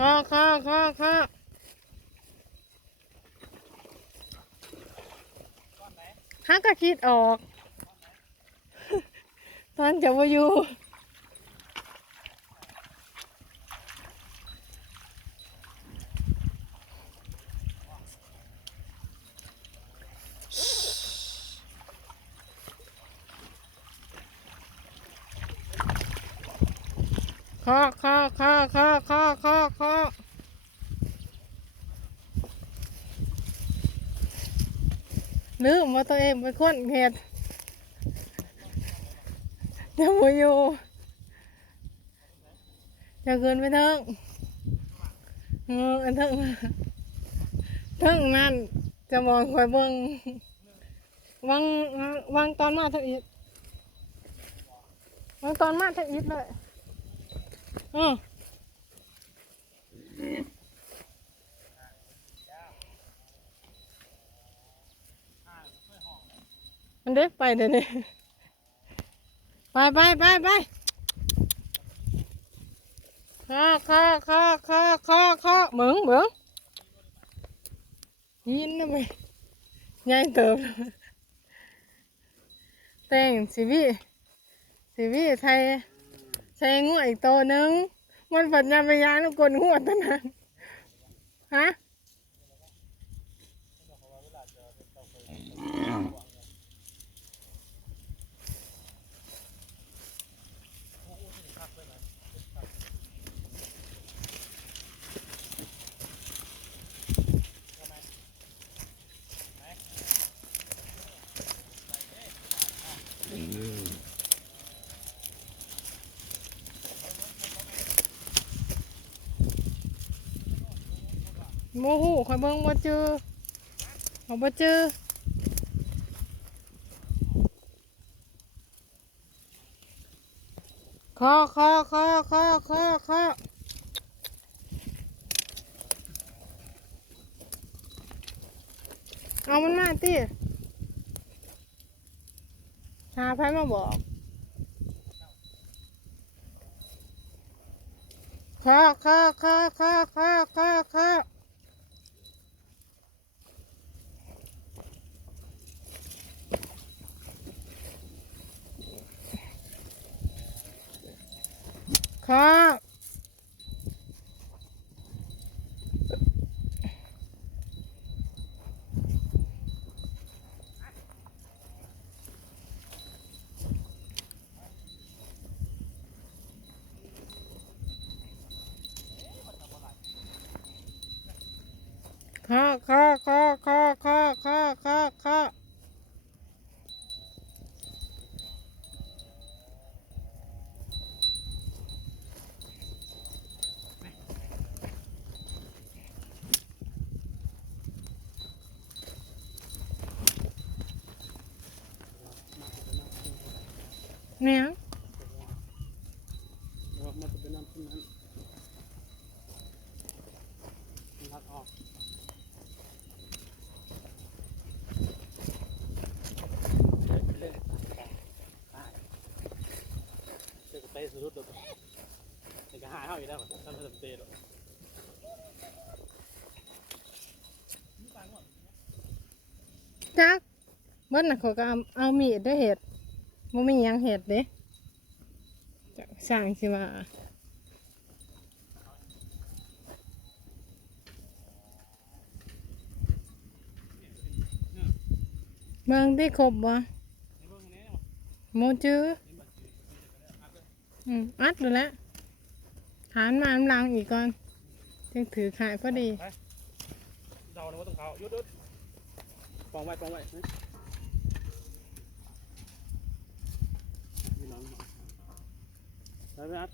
ข้อข้อข้อข้อฮักก็คิดออก ตอนจะมาอยู่ ข้อข้อข้อข้อข้อข้อข้อลืมว่าตัวเองเป็นคนเห็ดจะมาอยู่จะเกินไปเถิงเอออันเถิงเถิงนั่นจะมองคอยเบิ่งวังวังตอนมาเท่าอีกวังตอนมาเท่าอีกเลย อืมมันเด็กไปเดี๋ยวนี้ไปไปไปไปข้าข้าข้าข้าข้าข้าเหมืองเหมืองยินนะไหมยายเติบแต่งสีวิสีวิไทย ใช้งวอีกตัวนึง มันฝันยาไปยาแล้วกลหัวตัวนั้นฮะ โมโหคอยเบิ่งบ่เจอเขาบ่เจอคอคอคอคอคอคอเอามันมาติหาไผมาบอกคอคอคอคอคอคอ ครับข้าข้าข้าข้าข้าข้าข้าข้า เนี่ยมันจะเป็นน้ำขึ้นนั้นรัดออกเล่นเจะไปสุดตัวเด็กหายเท่าอยู่แล้วทำให้สเรย์หรอจักเบิ้ลน่ะเขาก็เอามีดด้วยเห็ด มันมีหยังเห็ดเด้จักสั่งสิมาเบิ่งที่ครบบ่โมจื้ออืมอัดเลยแหละหานมาน้ำลังอีกก่อน จึงถือขายพอดี เราเนี่ยว่าต้องเขายุดยุดปองไว้ปองไว้ Thử ra.